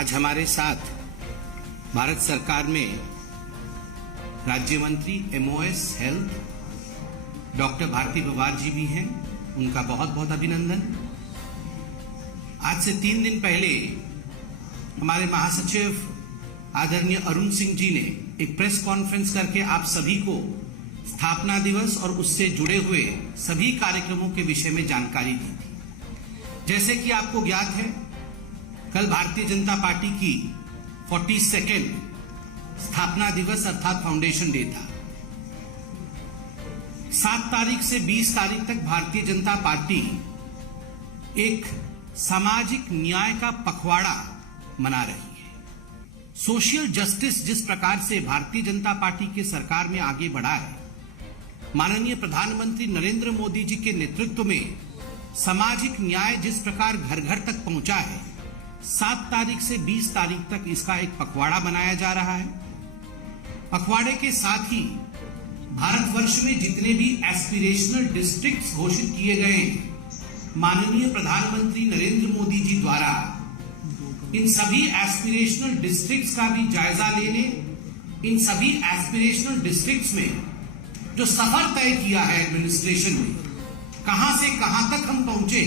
आज हमारे साथ भारत सरकार में राज्य मंत्री MOS health doctor Bharti Pawar ji भी हैं। उनका बहुत बहुत अभिनंदन। आज से 3 दिन पहले हमारे महासचिव आदरणीय अरुण सिंह जी ने एक प्रेस कॉन्फ्रेंस करके आप सभी को स्थापना दिवस और उससे जुड़े हुए सभी कार्यक्रमों के विषय में जानकारी दी थी। जैसे कि आपको ज्ञात है, कल भारतीय जनता पार्टी की 42nd स्थापना दिवस अर्थात फाउंडेशन डे था। 7 तारीख से 20 तारीख तक भारतीय जनता पार्टी एक सामाजिक न्याय का पखवाड़ा मना रही है। सोशल जस्टिस जिस प्रकार से भारतीय जनता पार्टी की सरकार में आगे बढ़ा है, माननीय प्रधानमंत्री नरेंद्र मोदी जी के नेतृत्व में सामाजिक न्याय जिस प्रकार घर घर तक पहुंचा है, 7 तारीख से 20 तारीख तक इसका एक पखवाड़ा बनाया जा रहा है। पखवाड़े के साथ ही भारतवर्ष में जितने भी एस्पिरेशनल डिस्ट्रिक्ट्स घोषित किए गए हैं, माननीय प्रधानमंत्री नरेंद्र मोदी जी द्वारा इन सभी एस्पिरेशनल डिस्ट्रिक्ट्स का भी जायजा लेने, इन सभी एस्पिरेशनल डिस्ट्रिक्ट्स में जो सफर तय किया है एडमिनिस्ट्रेशन में, कहां से कहां तक हम पहुंचे,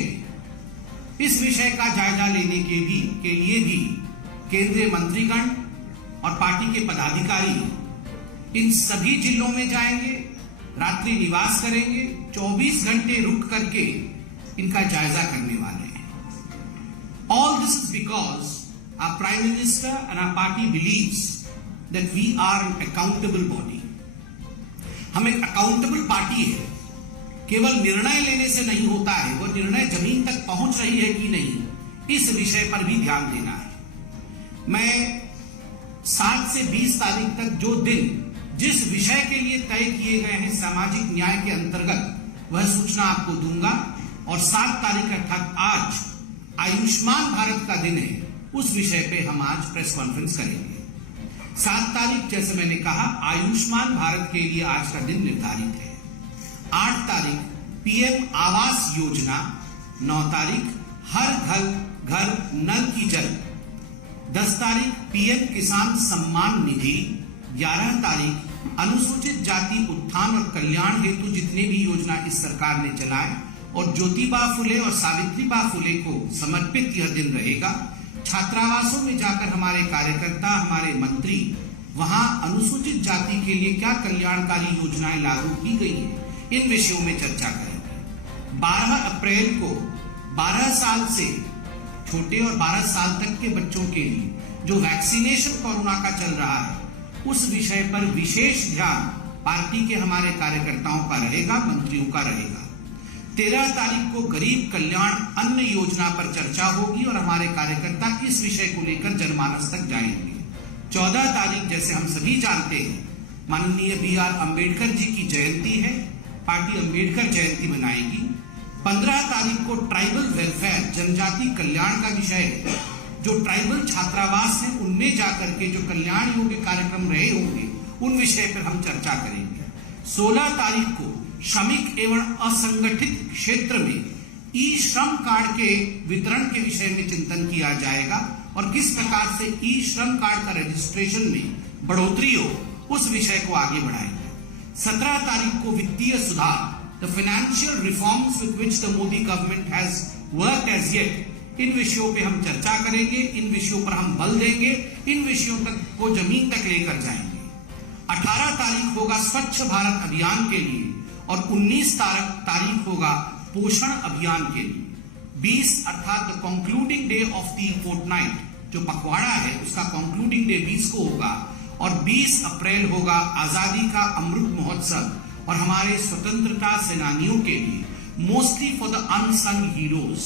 इस विषय का जायजा लेने के लिए भी केंद्रीय मंत्रीगण और पार्टी के पदाधिकारी इन सभी जिलों में जाएंगे, रात्रि निवास करेंगे, 24 घंटे रुक करके इनका जायजा करने वाले हैं। All this is because our Prime Minister and our party believes that we are an accountable body. हम एक अकाउंटेबल पार्टी है। केवल निर्णय लेने से नहीं होता है, वो निर्णय जमीन तक पहुंच रही है कि नहीं, इस विषय पर भी ध्यान देना है। मैं 7 से 20 तारीख तक जो दिन जिस विषय के लिए तय किए गए हैं सामाजिक न्याय के अंतर्गत, वह सूचना आपको दूंगा। और 7 तारीख अर्थात आज आयुष्मान भारत का दिन है, उस विषय पे हम आज प्रेस कॉन्फ्रेंस करेंगे। 7 तारीख जैसे मैंने कहा, आयुष्मान भारत के लिए आज का दिन निर्धारित है। 8 तारीख पीएम आवास योजना, 9 तारीख हर घर नल की जल, 10 तारीख पीएम किसान सम्मान निधि, 11 तारीख अनुसूचित जाति उत्थान और कल्याण हेतु जितने भी योजना इस सरकार ने चलाए और ज्योतिबा फुले और सावित्रीबा फुले को समर्पित यह दिन रहेगा। छात्रावासों में जाकर हमारे कार्यकर्ता, हमारे मंत्री वहां अनुसूचित जाति के लिए क्या कल्याणकारी योजनाएं लागू की गई है, इन विषयों में चर्चा करेंगे। 12 अप्रैल को 12 साल से छोटे और 12 साल तक के बच्चों के लिए जो वैक्सीनेशन कोरोना का चल रहा है, उस विषय पर विशेष ध्यान पार्टी के हमारे कार्यकर्ताओं का रहेगा, मंत्रियों का रहेगा। 13 तारीख को गरीब कल्याण अन्न योजना पर चर्चा होगी और हमारे कार्यकर्ता इस विषय को लेकर जनमानस तक जाएंगे। 14 तारीख जैसे हम सभी जानते हैं, माननीय BR अम्बेडकर जी की जयंती है, पार्टी अम्बेडकर जयंती मनाएगी। 15 तारीख को ट्राइबल वेलफेयर जनजाति कल्याण का विषय है, जो ट्राइबल छात्रावास हैं उनमें जाकर के जो कल्याण योग्य कार्यक्रम रहे होंगे, उन विषय पर हम चर्चा करेंगे। 16 तारीख को श्रमिक एवं असंगठित क्षेत्र में ई श्रम कार्ड के वितरण के विषय में चिंतन किया जाएगा और किस प्रकार से ई श्रम कार्ड का रजिस्ट्रेशन में बढ़ोतरी हो, उस विषय को आगे बढ़ाएंगे। 17 तारीख को वित्तीय सुधार, the financial reforms with which the Modi government has worked as yet, इन विषयों पे हम चर्चा करेंगे, इन विषयों पर हम बल देंगे, इन विषयों तक को जमीन तक लेकर जाएंगे। 18 तारीख होगा स्वच्छ भारत अभियान के लिए और 19 तारीख होगा पोषण अभियान के लिए। 20 अर्थात the concluding day of the fortnight, जो पखवाड़ा है उसका कंक्लूडिंग डे 20 को होगा और 20 अप्रैल होगा आजादी का अमृत महोत्सव और हमारे स्वतंत्रता सेनानियों के लिए, mostly for the unsung heroes,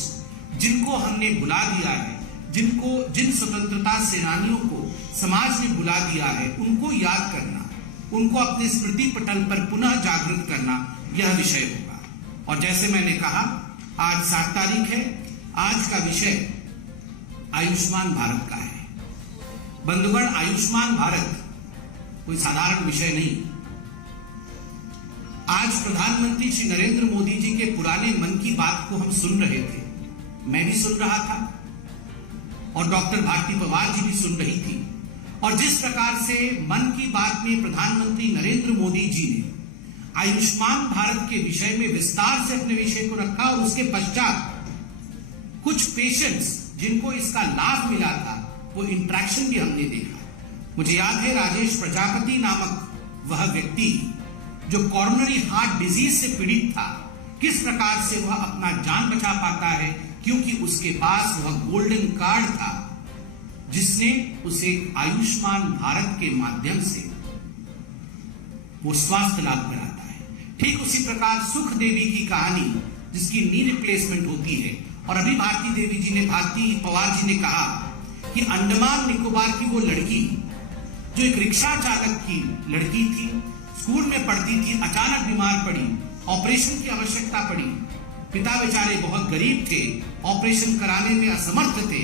जिनको हमने भुला दिया है, जिन स्वतंत्रता सेनानियों को समाज ने भुला दिया है, उनको याद करना, उनको अपने स्मृति पटल पर पुनः जागृत करना, यह विषय होगा। और जैसे मैंने कहा, आज 7 तारीख है, आज का विषय आयुष्मान भारत का है। बंधुगण, आयुष्मान भारत कोई साधारण विषय नहीं। आज प्रधानमंत्री श्री नरेंद्र मोदी जी के पुराने मन की बात को हम सुन रहे थे, मैं भी सुन रहा था और डॉक्टर भारती पवार जी भी सुन रही थी, और जिस प्रकार से मन की बात में प्रधानमंत्री नरेंद्र मोदी जी ने आयुष्मान भारत के विषय में विस्तार से अपने विषय को रखा, और उसके पश्चात कुछ पेशेंट्स जिनको इसका लाभ मिला था वो इंटरेक्शन भी हमने देखा। मुझे याद है राजेश प्रजापति नामक वह व्यक्ति जो कॉर्नरी हार्ट डिजीज से पीड़ित था, किस प्रकार से वह अपना जान बचा पाता है, क्योंकि उसके पास वह गोल्डन कार्ड था जिसने उसे आयुष्मान भारत के माध्यम से वो स्वास्थ्य लाभ कराता है। ठीक उसी प्रकार सुख देवी की कहानी जिसकी नी रिप्लेसमेंट होती है, और अभी भारती पवार जी ने कहा कि अंडमान निकोबार की वो लड़की जो एक रिक्शा चालक की लड़की थी, स्कूल में पढ़ती थी, अचानक बीमार पड़ी, ऑपरेशन की आवश्यकता पड़ी, पिता बेचारे बहुत गरीब थे, ऑपरेशन कराने में असमर्थ थे,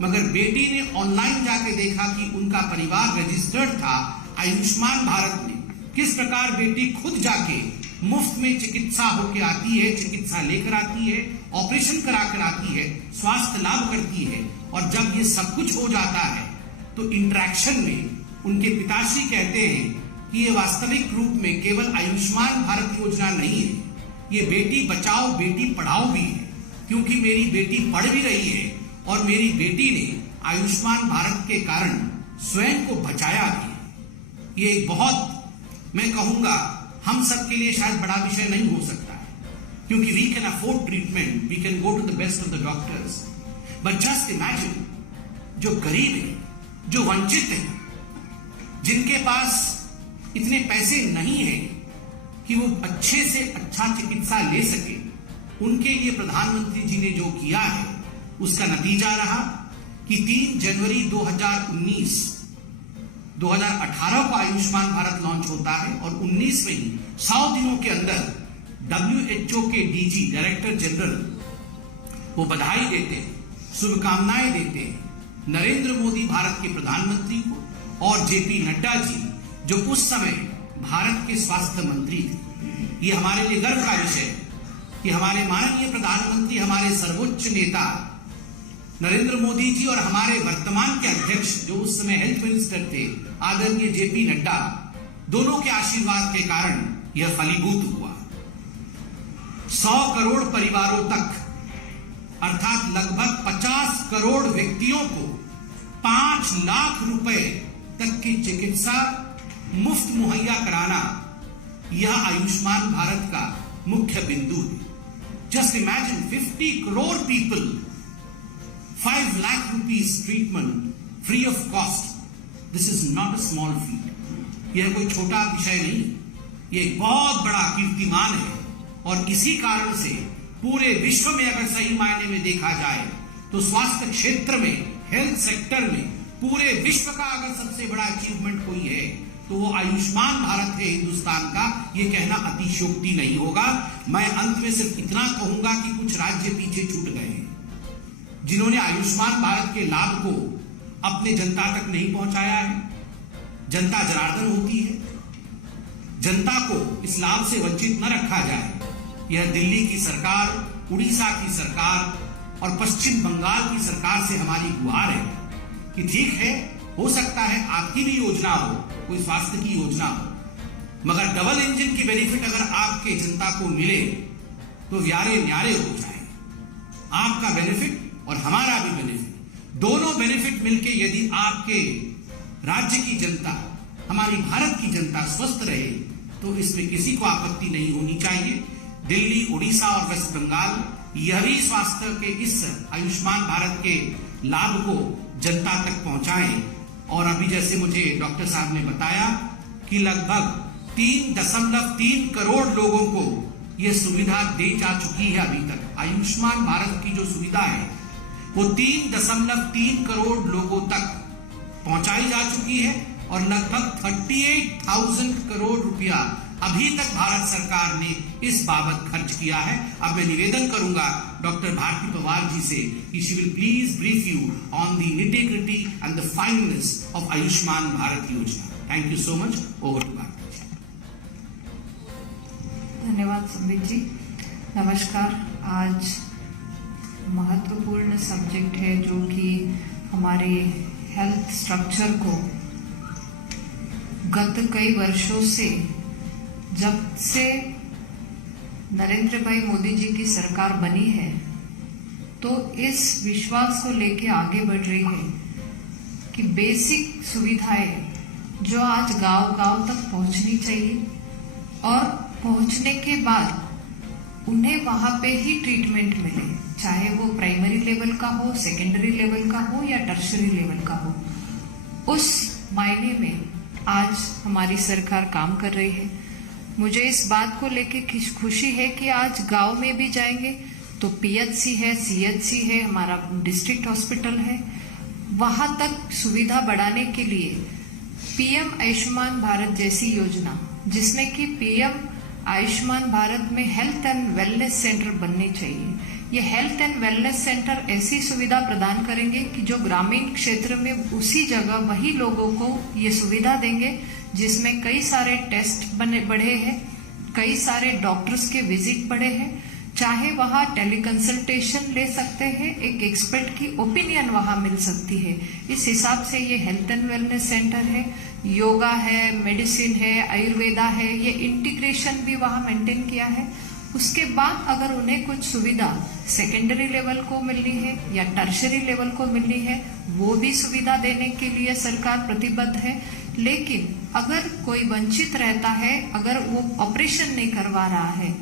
मगर बेटी ने ऑनलाइन जाके देखा कि उनका परिवार रजिस्टर्ड था आयुष्मान भारत में। किस प्रकार बेटी खुद जाके मुफ्त में चिकित्सा होके आती है, चिकित्सा लेकर आती है, ऑपरेशन करा कर आती है, स्वास्थ्य लाभ करती है, और जब ये सब कुछ हो जाता है तो इंटरेक्शन में उनके पिताश्री कहते हैं कि ये वास्तविक रूप में केवल आयुष्मान भारत योजना नहीं है, ये बेटी बचाओ बेटी पढ़ाओ भी है, क्योंकि मेरी बेटी पढ़ भी रही है और मेरी बेटी ने आयुष्मान भारत के कारण स्वयं को बचाया भी है। ये एक बहुत, मैं कहूंगा, हम सबके लिए शायद बड़ा विषय नहीं हो सकता है, क्योंकि we can afford treatment, we can go to the best of the doctors, but just imagine जो गरीब है, जो वंचित है, जिनके पास इतने पैसे नहीं है कि वो अच्छे से अच्छा चिकित्सा ले सके, उनके लिए प्रधानमंत्री जी ने जो किया है उसका नतीजा रहा कि 3 जनवरी 2018 को आयुष्मान भारत लॉन्च होता है, और 19 में ही 100 दिनों के अंदर WHO के DG डायरेक्टर जनरल वो बधाई देते हैं, शुभकामनाएं देते हैं नरेंद्र मोदी भारत के प्रधानमंत्री को, और JP नड्डा जी जो उस समय भारत के स्वास्थ्य मंत्री थे। ये हमारे लिए गर्व का विषय है कि हमारे माननीय प्रधानमंत्री, हमारे सर्वोच्च नेता नरेंद्र मोदी जी और हमारे वर्तमान के अध्यक्ष जो उस समय हेल्थ मिनिस्टर थे आदरणीय JP नड्डा, दोनों के आशीर्वाद के कारण यह फलीभूत हुआ। 100 करोड़ परिवारों तक, अर्थात लगभग 50 करोड़ व्यक्तियों को 5 लाख रुपए तक की चिकित्सा मुफ्त मुहैया कराना, यह आयुष्मान भारत का मुख्य बिंदु है। Just imagine 50 crore people, 5 lakh rupees treatment free of cost. This is not a small feat. यह कोई छोटा विषय नहीं, यह बहुत बड़ा कीर्तिमान है, और इसी कारण से पूरे विश्व में अगर सही मायने में देखा जाए तो स्वास्थ्य क्षेत्र में, हेल्थ सेक्टर में पूरे विश्व का अगर सबसे बड़ा अचीवमेंट कोई है तो वो आयुष्मान भारत है हिंदुस्तान का। ये कहना अतिशयोक्ति नहीं होगा। मैं अंत में सिर्फ इतना कहूंगा कि कुछ राज्य पीछे छूट गए हैं, जिन्होंने आयुष्मान भारत के लाभ को अपने जनता तक नहीं पहुंचाया है। जनता जनार्दन होती है, जनता को इस लाभ से वंचित न रखा जाए। यह दिल्ली की सरकार, उड़ीसा की सरकार और पश्चिम बंगाल की सरकार से हमारी गुहार है कि ठीक है, हो सकता है आपकी भी योजना हो, कोई स्वास्थ्य की योजना हो, मगर डबल इंजन की बेनिफिट अगर आपके जनता को मिले तो व्यारे न्यारे हो जाए। आपका बेनिफिट और हमारा भी बेनिफिट, दोनों बेनिफिट मिलके यदि आपके राज्य की जनता, हमारी भारत की जनता स्वस्थ रहे तो इसमें किसी को आपत्ति नहीं होनी चाहिए। दिल्ली, उड़ीसा और वेस्ट बंगाल यह भी स्वास्थ्य के इस आयुष्मान भारत के लाभ को जनता तक पहुंचाएं। और अभी जैसे मुझे डॉक्टर साहब ने बताया कि लगभग 3.3 करोड़ लोगों को यह सुविधा दी जा चुकी है। अभी तक आयुष्मान भारत की जो सुविधा है वो 3.3 करोड़ लोगों तक पहुंचाई जा चुकी है, और लगभग 38,000 करोड़ रुपया अभी तक भारत सरकार ने इस बाबत खर्च किया है। अब मैं निवेदन करूंगा डॉक्टर भारती पवार जी से कि she will please brief you on the nitty gritty and the finances of Ayushman Bharat योजना। Thank you so much. Over to Bharti ji. धन्यवाद संबित जी। नमस्कार। आज महत्वपूर्ण सब्जेक्ट है जो कि हमारे हेल्थ स्ट्रक्चर को गत कई वर्षों से, जब से नरेंद्र भाई मोदी जी की सरकार बनी है, तो इस विश्वास को लेके आगे बढ़ रही है कि बेसिक सुविधाएं जो आज गांव-गांव तक पहुंचनी चाहिए और पहुंचने के बाद उन्हें वहां पे ही ट्रीटमेंट मिले, चाहे वो प्राइमरी लेवल का हो, सेकेंडरी लेवल का हो या टर्शरी लेवल का हो। उस मायने में आज हमारी सरकार काम कर रही है। मुझे इस बात को लेके खुशी है कि आज गांव में भी जाएंगे तो पीएचसी है, सीएचसी है, हमारा डिस्ट्रिक्ट हॉस्पिटल है, वहां तक सुविधा बढ़ाने के लिए पीएम आयुष्मान भारत जैसी योजना, जिसमें कि पीएम आयुष्मान भारत में हेल्थ एंड वेलनेस सेंटर बनने चाहिए। ये हेल्थ एंड वेलनेस सेंटर ऐसी सुविधा प्रदान करेंगे कि जो ग्रामीण क्षेत्र में उसी जगह वही लोगों को ये सुविधा देंगे, जिसमें कई सारे टेस्ट बढ़े हैं, कई सारे डॉक्टर्स के विजिट बढ़े हैं, चाहे वहां टेलीकंसल्टेशन ले सकते हैं, एक एक्सपर्ट की ओपिनियन वहां मिल सकती है। इस हिसाब से ये हेल्थ एंड वेलनेस सेंटर है, योगा है, मेडिसिन है, आयुर्वेदा है, ये इंटीग्रेशन भी वहां मेंटेन किया है। उसके बाद अगर उन्हें कुछ सुविधा सेकेंडरी लेवल को मिलनी है या टर्शरी लेवल को मिलनी है, वो भी सुविधा देने के लिए सरकार प्रतिबद्ध है। लेकिन अगर कोई वंचित रहता है, अगर वो ऑपरेशन नहीं करवा रहा है,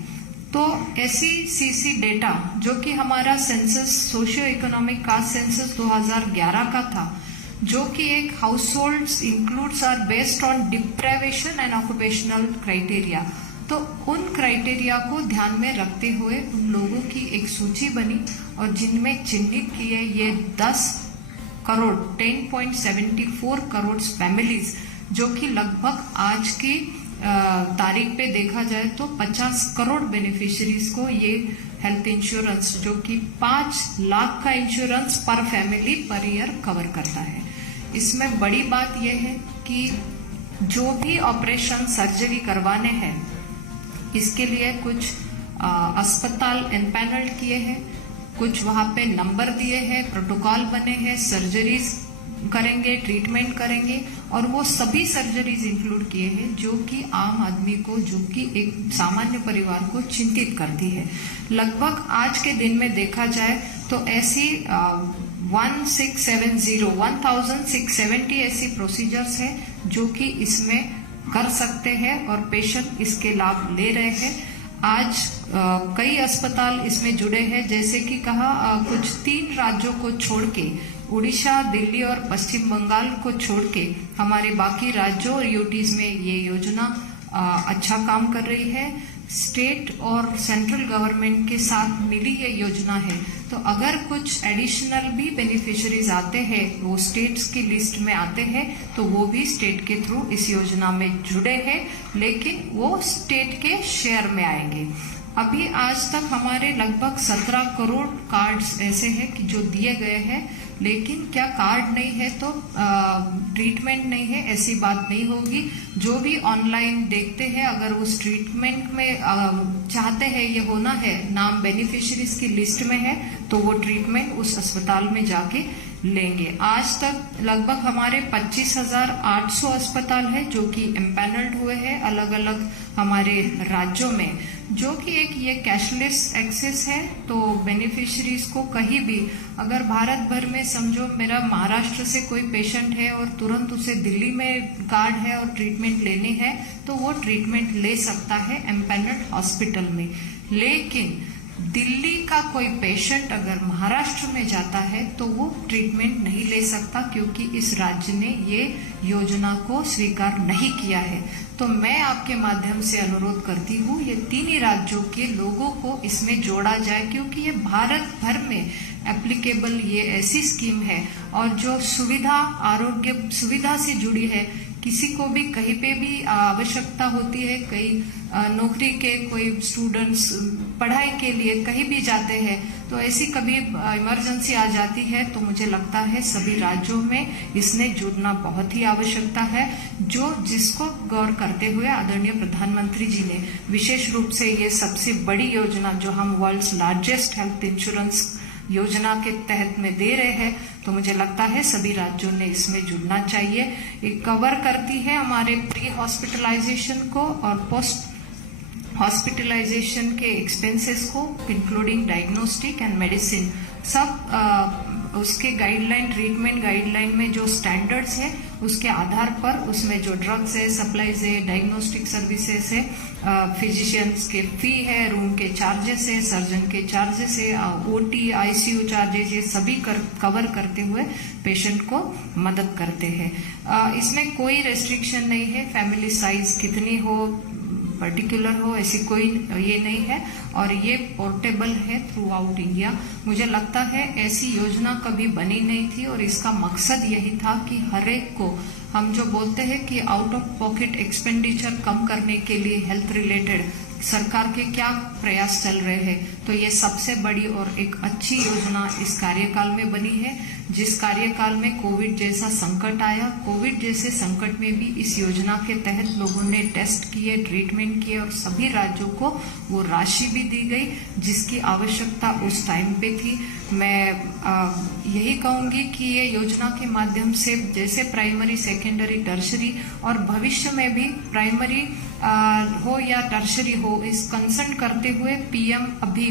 तो SECC डेटा, जो कि हमारा census socio economic caste census 2011 का था, जो कि एक household includes are based on deprivation and occupational criteria, तो उन क्राइटेरिया को ध्यान में रखते हुए उन लोगों की एक सूची बनी और जिनमें चिन्हित किए ये 10 करोड़ 10.74 करोड़ फैमिलीज, जो कि लगभग आज की तारीख पे देखा जाए तो 50 करोड़ बेनिफिशियरीज को ये हेल्थ इंश्योरेंस, जो कि 5 लाख का इंश्योरेंस पर फैमिली पर ईयर कवर करता है। इसमें बड़ी बात यह है कि जो भी ऑपरेशन सर्जरी करवाने हैं, इसके लिए कुछ अस्पताल एम्पैनल किए हैं, कुछ वहां पे नंबर दिए हैं, प्रोटोकॉल बने हैं, सर्जरीज करेंगे, ट्रीटमेंट करेंगे, और वो सभी सर्जरीज इंक्लूड किए हैं जो कि आम आदमी को, जो कि एक सामान्य परिवार को चिंतित करती है। लगभग आज के दिन में देखा जाए तो ऐसी 1670 ऐसी प्रोसीजर्स है जो कि इसमें कर सकते हैं और पेशेंट इसके लाभ ले रहे हैं। आज कई अस्पताल इसमें जुड़े हैं, जैसे कि कहा कुछ 3 राज्यों को छोड़ के, उड़ीसा, दिल्ली और पश्चिम बंगाल को छोड़ के हमारे बाकी राज्यों और यूटीज में ये योजना अच्छा काम कर रही है। स्टेट और सेंट्रल गवर्नमेंट के साथ मिली ये योजना है, तो अगर कुछ एडिशनल भी बेनिफिशियरीज आते हैं, वो स्टेट्स की लिस्ट में आते हैं, तो वो भी स्टेट के थ्रू इस योजना में जुड़े हैं, लेकिन वो स्टेट के शेयर में आएंगे। अभी आज तक हमारे लगभग 17 करोड़ कार्ड्स ऐसे हैं कि जो दिए गए हैं, लेकिन क्या कार्ड नहीं है तो ट्रीटमेंट नहीं है, ऐसी बात नहीं होगी। जो भी ऑनलाइन देखते हैं, अगर उस ट्रीटमेंट में चाहते हैं ये होना है, नाम बेनिफिशियरीज की लिस्ट में है, तो वो ट्रीटमेंट उस अस्पताल में जाके लेंगे। आज तक लगभग हमारे 25,800 अस्पताल है जो कि एम्पैनल्ड हुए हैं अलग अलग हमारे राज्यों में, जो कि एक ये कैशलेस एक्सेस है। तो बेनिफिशियरीज को कहीं भी, अगर भारत भर में समझो मेरा महाराष्ट्र से कोई पेशेंट है और तुरंत उसे दिल्ली में कार्ड है और ट्रीटमेंट लेनी है, तो वो ट्रीटमेंट ले सकता है एम्पैनल्ड हॉस्पिटल में। लेकिन दिल्ली का कोई पेशेंट अगर महाराष्ट्र में जाता है तो वो ट्रीटमेंट नहीं ले सकता, क्योंकि इस राज्य ने ये योजना को स्वीकार नहीं किया है। तो मैं आपके माध्यम से अनुरोध करती हूँ ये 3 ही राज्यों के लोगों को इसमें जोड़ा जाए, क्योंकि ये भारत भर में एप्लीकेबल ये ऐसी स्कीम है और जो सुविधा, आरोग्य सुविधा से जुड़ी है। किसी को भी कहीं पे भी आवश्यकता होती है, कई नौकरी के, कोई स्टूडेंट्स पढ़ाई के लिए कहीं भी जाते हैं, तो ऐसी कभी इमरजेंसी आ जाती है, तो मुझे लगता है सभी राज्यों में इसने जुड़ना बहुत ही आवश्यकता है। जो जिसको गौर करते हुए आदरणीय प्रधानमंत्री जी ने विशेष रूप से ये सबसे बड़ी योजना, जो हम वर्ल्ड्स लार्जेस्ट हेल्थ इंश्योरेंस योजना के तहत में दे रहे हैं, तो मुझे लगता है सभी राज्यों ने इसमें जुड़ना चाहिए। ये कवर करती है हमारे प्री हॉस्पिटलाइजेशन को और पोस्ट हॉस्पिटलाइजेशन के एक्सपेंसेस को, इंक्लूडिंग डायग्नोस्टिक एंड मेडिसिन, सब उसके गाइडलाइन, ट्रीटमेंट गाइडलाइन में जो स्टैंडर्ड्स है उसके आधार पर उसमें जो ड्रग्स है, सप्लाईज है, डायग्नोस्टिक सर्विसेज है, फिजिशियंस के फी है, रूम के चार्जेस है, सर्जन के चार्जेस है, ओटी, आईसीयू चार्जेस, ये सभी कवर करते हुए पेशेंट को मदद करते हैं। इसमें कोई रेस्ट्रिक्शन नहीं है, फैमिली साइज कितनी हो, पर्टिकुलर हो, ऐसी कोई ये नहीं है, और ये पोर्टेबल है थ्रू आउट इंडिया। मुझे लगता है ऐसी योजना कभी बनी नहीं थी और इसका मकसद यही था कि हर एक को, हम जो बोलते हैं कि आउट ऑफ पॉकेट एक्सपेंडिचर कम करने के लिए हेल्थ रिलेटेड सरकार के क्या प्रयास चल रहे हैं, तो ये सबसे बड़ी और एक अच्छी योजना इस कार्यकाल में बनी है। जिस कार्यकाल में कोविड जैसा संकट आया, कोविड जैसे संकट में भी इस योजना के तहत लोगों ने टेस्ट किए, ट्रीटमेंट किए और सभी राज्यों को वो राशि भी दी गई जिसकी आवश्यकता उस टाइम पे थी। मैं यही कहूंगी कि ये योजना के माध्यम से जैसे प्राइमरी, सेकेंडरी, टर्शरी और भविष्य में भी प्राइमरी हो या टर्शरी हो, इस कंसर्न करते हुए पीएम अभी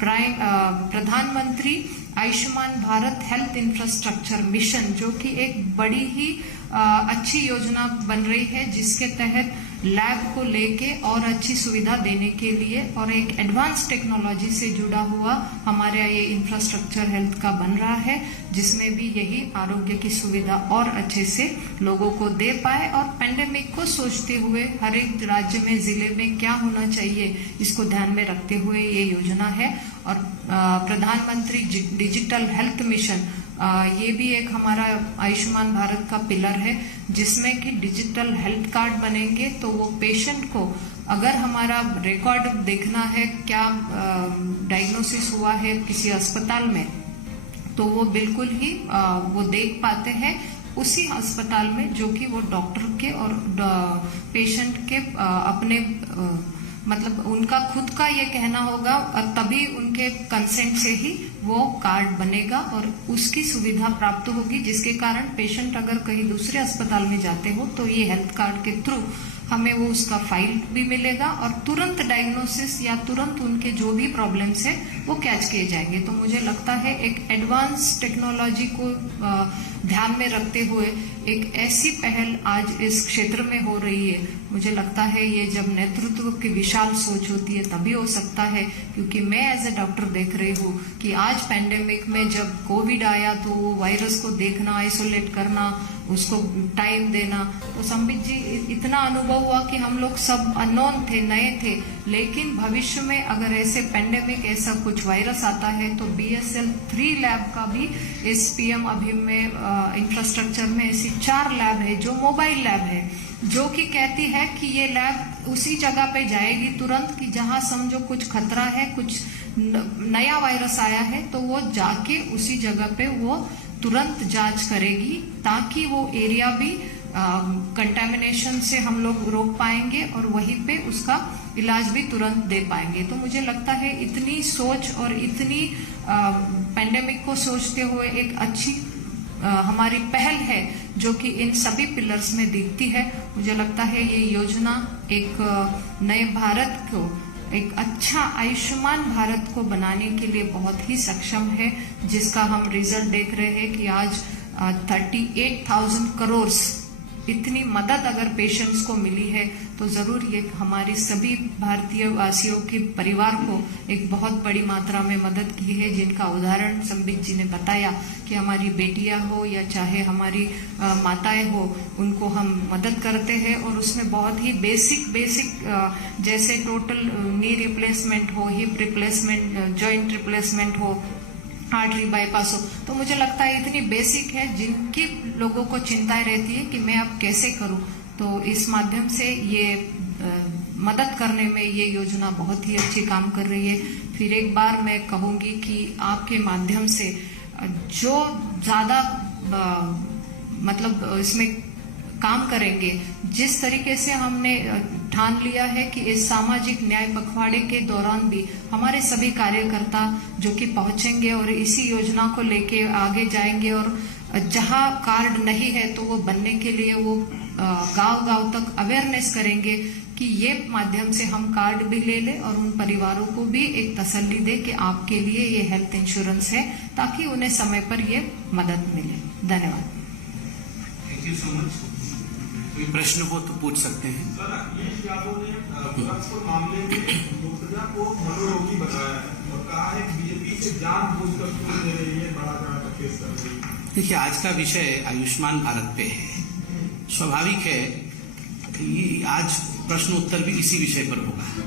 प्रधानमंत्री Ayushman Bharat health infrastructure mission, जो कि एक बड़ी ही अच्छी योजना बन रही है, जिसके तहत लैब को लेके और अच्छी सुविधा देने के लिए और एक एडवांस टेक्नोलॉजी से जुड़ा हुआ हमारे ये इंफ्रास्ट्रक्चर हेल्थ का बन रहा है, जिसमें भी यही आरोग्य की सुविधा और अच्छे से लोगों को दे पाए। और पेंडेमिक को सोचते हुए हर एक राज्य में, जिले में क्या होना चाहिए, इसको ध्यान में रखते हुए ये योजना है। और प्रधानमंत्री डिजिटल हेल्थ मिशन, ये भी एक हमारा आयुष्मान भारत का पिलर है, जिसमें कि डिजिटल हेल्थ कार्ड बनेंगे, तो वो पेशेंट को अगर हमारा रिकॉर्ड देखना है, क्या डायग्नोसिस हुआ है किसी अस्पताल में, तो वो बिल्कुल ही वो देख पाते हैं उसी अस्पताल में, जो कि वो डॉक्टर के और पेशेंट के अपने मतलब उनका खुद का ये कहना होगा, और तभी उनके कंसेंट से ही वो कार्ड बनेगा और उसकी सुविधा प्राप्त होगी, जिसके कारण पेशेंट अगर कहीं दूसरे अस्पताल में जाते हो तो ये हेल्थ कार्ड के थ्रू हमें वो उसका फाइल भी मिलेगा और तुरंत डायग्नोसिस या तुरंत उनके जो भी प्रॉब्लम्स है वो कैच किए जाएंगे। तो मुझे लगता है एक एडवांस टेक्नोलॉजी को ध्यान में रखते हुए एक ऐसी पहल आज इस क्षेत्र में हो रही है। मुझे लगता है ये जब नेतृत्व की विशाल सोच होती है तभी हो सकता है, क्योंकि मैं एज ए डॉक्टर देख रही हूँ कि आज पैंडेमिक में जब कोविड आया तो वो वायरस को देखना, आइसोलेट करना, उसको टाइम देना, तो संबित जी इतना अनुभव हुआ कि हम लोग सब अननोन थे, नए थे, लेकिन भविष्य में अगर ऐसे पैंडेमिक ऐसा कुछ वायरस आता है तो BSL 3 लैब का भी इस PM अभियान में इंफ्रास्ट्रक्चर में ऐसी 4 लैब है जो मोबाइल लैब है, जो कि कहती है कि ये लैब उसी जगह पे जाएगी तुरंत कि जहां समझो कुछ खतरा है, कुछ नया वायरस आया है, तो वो जाके उसी जगह पे वो तुरंत जांच करेगी, ताकि वो एरिया भी कंटेमिनेशन से हम लोग रोक पाएंगे और वहीं पे उसका इलाज भी तुरंत दे पाएंगे। तो मुझे लगता है इतनी सोच और इतनी पैंडेमिक को सोचते हुए एक अच्छी हमारी पहल है जो कि इन सभी पिलर्स में दिखती है। मुझे लगता है ये योजना एक नए भारत को, एक अच्छा आयुष्मान भारत को बनाने के लिए बहुत ही सक्षम है, जिसका हम रिजल्ट देख रहे हैं कि आज 38,000 करोड़ इतनी मदद अगर पेशेंट्स को मिली है, तो जरूर ये हमारी सभी भारतीय वासियों के परिवार को एक बहुत बड़ी मात्रा में मदद की है, जिनका उदाहरण संबित जी ने बताया कि हमारी बेटियां हो या चाहे हमारी माताएं हो, उनको हम मदद करते हैं और उसमें बहुत ही बेसिक जैसे टोटल नी रिप्लेसमेंट हो, हिप रिप्लेसमेंट, जॉइंट रिप्लेसमेंट हो, आर्टरी बाईपास हो, तो मुझे लगता है इतनी बेसिक है जिनकी लोगों को चिंताएं रहती है कि मैं अब कैसे करूं। तो इस माध्यम से ये मदद करने में ये योजना बहुत ही अच्छी काम कर रही है। फिर एक बार मैं कहूंगी कि आपके माध्यम से जो ज्यादा मतलब इसमें काम करेंगे, जिस तरीके से हमने ठान लिया है कि इस सामाजिक न्याय पखवाड़े के दौरान भी हमारे सभी कार्यकर्ता जो कि पहुंचेंगे और इसी योजना को लेके आगे जाएंगे और जहां कार्ड नहीं है तो वो बनने के लिए वो गांव-गांव तक अवेयरनेस करेंगे कि ये माध्यम से हम कार्ड भी ले लें और उन परिवारों को भी एक तसल्ली दे कि आपके लिए ये हेल्थ इंश्योरेंस है, ताकि उन्हें समय पर ये मदद मिले। धन्यवाद। Thank you so much. कोई प्रश्न हो तो पूछ सकते हैं। सर, यश यादव ने गोरखपुर मामले में मुर्तजा को मनोरोगी बताया है और कहा है कि बीजेपी से जानबूझकर क्यों दे रही है, बड़ा बड़ा केस कर रही है। देखिए, आज का विषय आयुष्मान भारत पे है। स्वाभाविक है कि आज प्रश्न उत्तर भी इसी विषय पर होगा। सर,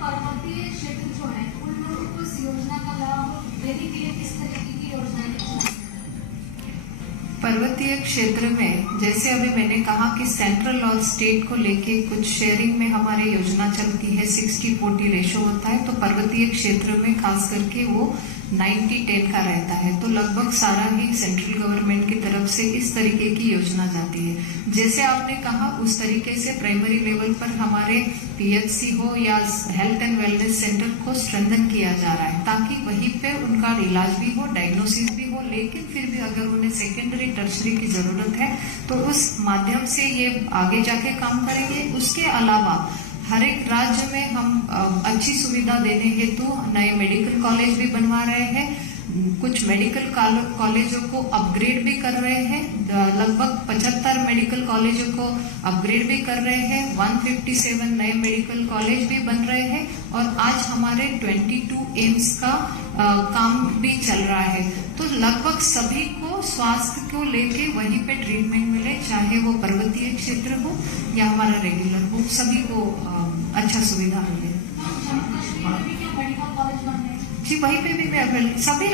पर्वतीय क्षेत्र जो है उन लोगों को इस योजना का लाभ देने के लिए किस तरीके की योजनाएं चलाई? पर्वतीय क्षेत्र में जैसे अभी मैंने कहा कि सेंट्रल और स्टेट को लेके कुछ शेयरिंग में हमारी योजना चलती है, 60-40 रेशो होता है, तो पर्वतीय क्षेत्र में खास करके वो 90-10 का रहता है। तो लगभग सारा ही सेंट्रल गवर्नमेंट की तरफ से इस तरीके की योजना जाती है। जैसे आपने कहा उस तरीके से प्राइमरी लेवल पर हमारे पीएचसी हो या हेल्थ एंड वेलनेस सेंटर को स्ट्रेंथन किया जा रहा है, ताकि वहीं पे उनका इलाज भी हो, डायग्नोसिस भी हो, लेकिन फिर भी अगर उन्हें सेकेंडरी टर्शरी की जरूरत है तो उस माध्यम से ये आगे जाके काम करेंगे। उसके अलावा हर एक राज्य में हम अच्छी सुविधा देने हेतु नए मेडिकल कॉलेज भी बनवा रहे हैं, कुछ मेडिकल कॉलेजों को अपग्रेड भी कर रहे हैं, लगभग 75 मेडिकल कॉलेजों को अपग्रेड भी कर रहे हैं, 157 नए मेडिकल कॉलेज भी बन रहे हैं और आज हमारे 22 एम्स का काम भी चल रहा है। तो लगभग सभी को स्वास्थ्य को लेके वहीं पे ट्रीटमेंट मिले, चाहे वो पर्वतीय क्षेत्र हो या हमारा रेगुलर हो, सभी को अच्छा सुविधा मिले। जम्मू कश्मीर में भी क्या मेडिकल कॉलेज बन रहे हैं? जी, वहीं पे भी सभी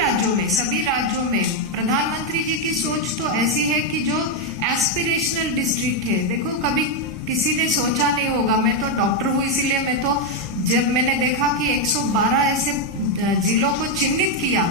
राज्यों में प्रधानमंत्री जी की सोच तो ऐसी है कि जो एस्पिरेशनल डिस्ट्रिक्ट है, देखो कभी किसी ने सोचा नहीं होगा, मैं तो डॉक्टर हूँ इसीलिए मैं तो जब मैंने देखा कि 112 ऐसे जिलों को चिन्हित किया,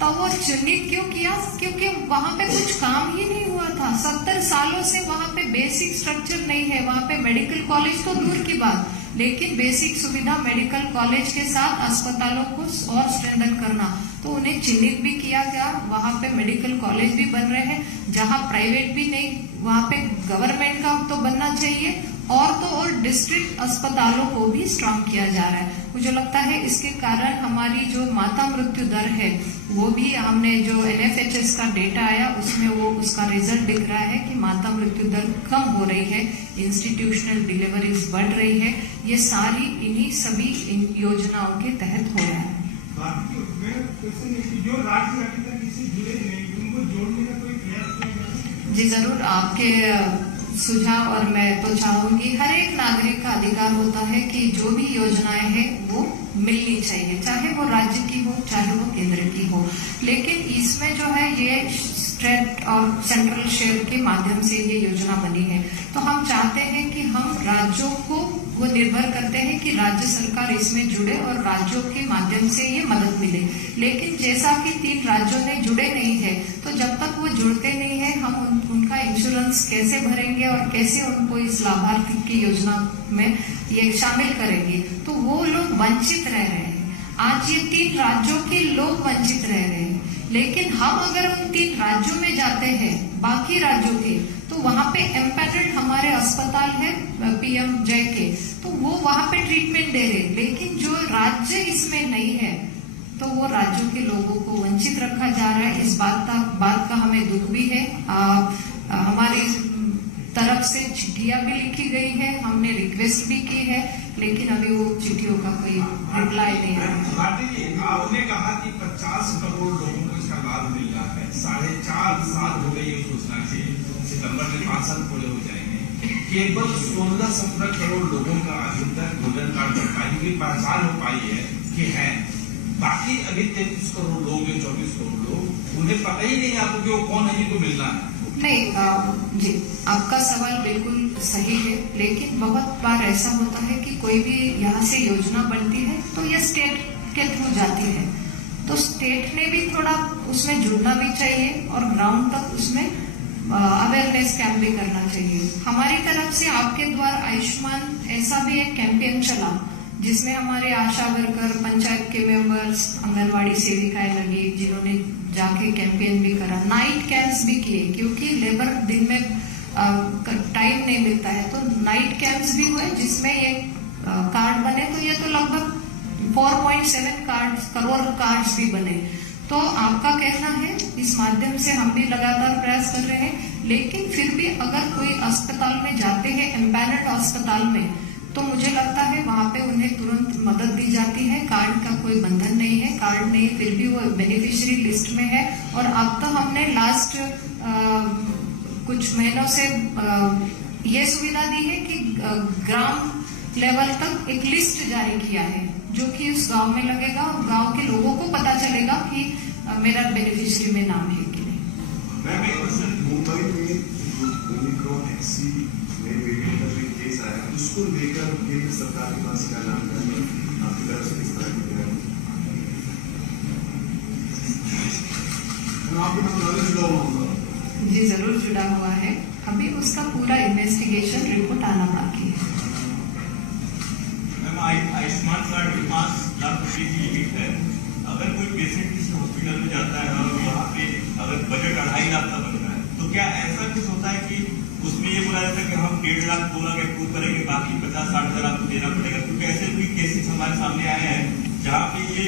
तो वो चिन्हित क्यों किया? क्योंकि वहां पे कुछ काम ही नहीं हुआ था। 70 सालों से वहां पे बेसिक स्ट्रक्चर नहीं है, वहां पे मेडिकल कॉलेज तो दूर की बात, लेकिन बेसिक सुविधा मेडिकल कॉलेज के साथ अस्पतालों को और स्ट्रेंथन करना, तो उन्हें चिन्हित भी किया गया। वहां पे मेडिकल कॉलेज भी बन रहे हैं, जहां प्राइवेट भी नहीं, वहां पे गवर्नमेंट का तो बनना चाहिए, और तो और डिस्ट्रिक्ट अस्पतालों को भी स्ट्रांग किया जा रहा है। मुझे लगता है इसके कारण हमारी जो माता मृत्यु दर है वो भी, हमने जो NFHS का डेटा आया उसमें वो उसका रिजल्ट दिख रहा है कि माता मृत्यु दर कम हो रही है, इंस्टीट्यूशनल डिलीवरीज बढ़ रही है। ये सारी इन्हीं सभी योजनाओं के तहत हो रहा है। जो राज्य अभी तक इससे जुड़े नहीं, उनको जोड़ने का कोई प्रयास? जी जरूर, आपके सुझाव, और मैं तो चाहूंगी हर एक नागरिक का अधिकार होता है कि जो भी योजनाएं हैं वो मिलनी चाहिए, चाहे वो राज्य की हो चाहे वो केंद्र की हो, लेकिन इसमें जो है ये स्टेट और सेंट्रल शेयर के माध्यम से ये योजना बनी है। तो हम चाहते हैं कि हम राज्यों को, वो निर्भर करते हैं कि राज्य सरकार इसमें जुड़े और राज्यों के माध्यम से ये मदद मिले, लेकिन जैसा कि 3 राज्यों ने जुड़े नहीं है, तो जब तक वो जुड़ते नहीं है हम उनका इंश्योरेंस कैसे भरेंगे और कैसे उनको इस लाभार्थी की योजना में ये शामिल करेंगे, तो वो लोग वंचित रह रहे हैं। आज ये 3 राज्यों के लोग वंचित रह रहे हैं, लेकिन हम अगर उन 3 राज्यों में जाते हैं बाकी राज्यों के, तो वहां पे एम्पैनल्ड हमारे अस्पताल है PMJ के, तो वो वहां पे ट्रीटमेंट दे रहे, लेकिन जो राज्य इसमें नहीं है तो वो राज्यों के लोगों को वंचित रखा जा रहा है। इस बात का हमें दुख भी है। हमारी तरफ से चिट्ठियां भी लिखी गई है, हमने रिक्वेस्ट भी की है, लेकिन अभी वो चिट्ठियों का कोई रिप्लाई नहीं है। आपने कहा कि 50 करोड़ लोगों को इसका लाभ मिल रहा है, 4.5 साल हो गए ये योजना के, सितंबर में 5 साल पूरे हो जाएंगे। केवल 16-17 करोड़ लोगों का अभी तक गोल्डन कार्ड सरकारी की पहचान हो पाई है कि है, बाकी अभी 33 करोड़ लोग या 24 करोड़ लोग, उन्हें पता ही नहीं आपको कि वो कौन है जिनको मिलना है। नहीं जी, आपका सवाल बिल्कुल सही है, लेकिन बहुत बार ऐसा होता है कि कोई भी यहाँ से योजना बनती है तो ये स्टेट के थ्रू जाती है, तो स्टेट ने भी थोड़ा उसमें जुड़ना भी चाहिए और ग्राउंड तक उसमें अवेयरनेस कैंप भी करना चाहिए। हमारी तरफ से आपके द्वारा आयुष्मान ऐसा भी एक कैंपेन चला जिसमें हमारे आशा वर्कर, पंचायत के मेंबर्स, आंगनवाड़ी सेविकाएं लगी, जिन्होंने जाके कैंपेन भी करा, नाइट कैंप्स भी किए, क्योंकि लेबर दिन में टाइम नहीं मिलता है, तो नाइट कैंप्स भी हुए जिसमें ये कार्ड बने। तो ये तो लगभग 4.7 करोड़ कार्ड्स भी बने। तो आपका कहना है, इस माध्यम से हम भी लगातार प्रयास कर रहे हैं, लेकिन फिर भी अगर कोई अस्पताल में जाते हैं, एम्पैनल्ड अस्पताल में, तो मुझे लगता है वहां पे उन्हें तुरंत मदद दी जाती है। कार्ड का कोई बंधन नहीं है, कार्ड नहीं, फिर भी वो बेनिफिशियरी लिस्ट में है। और अब तो हमने लास्ट कुछ महीनों से ये सुविधा दी है कि ग्राम लेवल तक एक लिस्ट जारी किया है, जो कि उस गांव में लगेगा और गांव के लोगों को पता चलेगा कि मेरा बेनिफिशियरी में नाम है कि नहीं। मुंबई में ओमिक्रॉन एक्सी में वेरिएंट का जो केस आया, उसको लेकर केंद्र सरकार के पास क्या नाम है, आपकी तरफ से किस तरह की आपके पास नॉलेज जुड़ा हुआ होगा? जी जरूर जुड़ा हुआ है, अभी उसका पूरा इन्वेस्टिगेशन रिपोर्ट आना बाकी है। आयुष्मान कार्ड में 5 लाख रुपए की लिमिट है। अगर कोई पेशेंट किसी हॉस्पिटल में जाता है और वहाँ पे अगर बजट 2.5 लाख का बन रहा है, तो क्या ऐसा कुछ होता है कि उसमें ये बोला जाता है कि हम 1.5 लाख 2 लाख अप्रूव करेंगे, बाकी 50-60 हजार आपको देना पड़ेगा? क्योंकि ऐसे भी केसेस हमारे सामने आए हैं जहाँ पे ये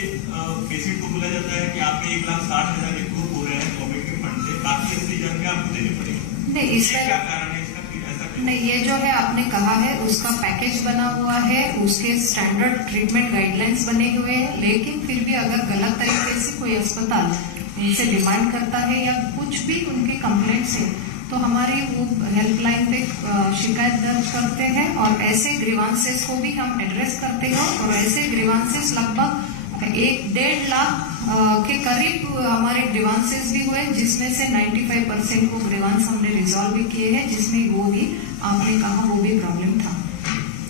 पेशेंट को बोला जाता है कि आपके 1,60,000 अप्रूव हो रहे हैं गवर्नमेंट के फंड से, बाकी 80,000 रुपये आपको देने पड़ेगे। नहीं, इसका क्या कारण है इसका? नहीं, ये जो है आपने कहा है उसका पैकेज बना हुआ है, उसके स्टैंडर्ड ट्रीटमेंट गाइडलाइंस बने हुए हैं, लेकिन फिर भी अगर गलत तरीके से कोई अस्पताल उनसे डिमांड करता है या कुछ भी उनके कंप्लेंट्स है, तो हमारी वो हेल्पलाइन पे शिकायत दर्ज करते हैं और ऐसे ग्रीवांसेस को भी हम एड्रेस करते हैं। और ऐसे ग्रीवांसेस लगभग 1.5 लाख के करीब हमारे ग्रीवांसेस भी हुए, जिसमें से 95% को ग्रीवांस हमने रिजॉल्व भी किए हैं, जिसमें वो भी आपने कहा वो भी प्रॉब्लम था।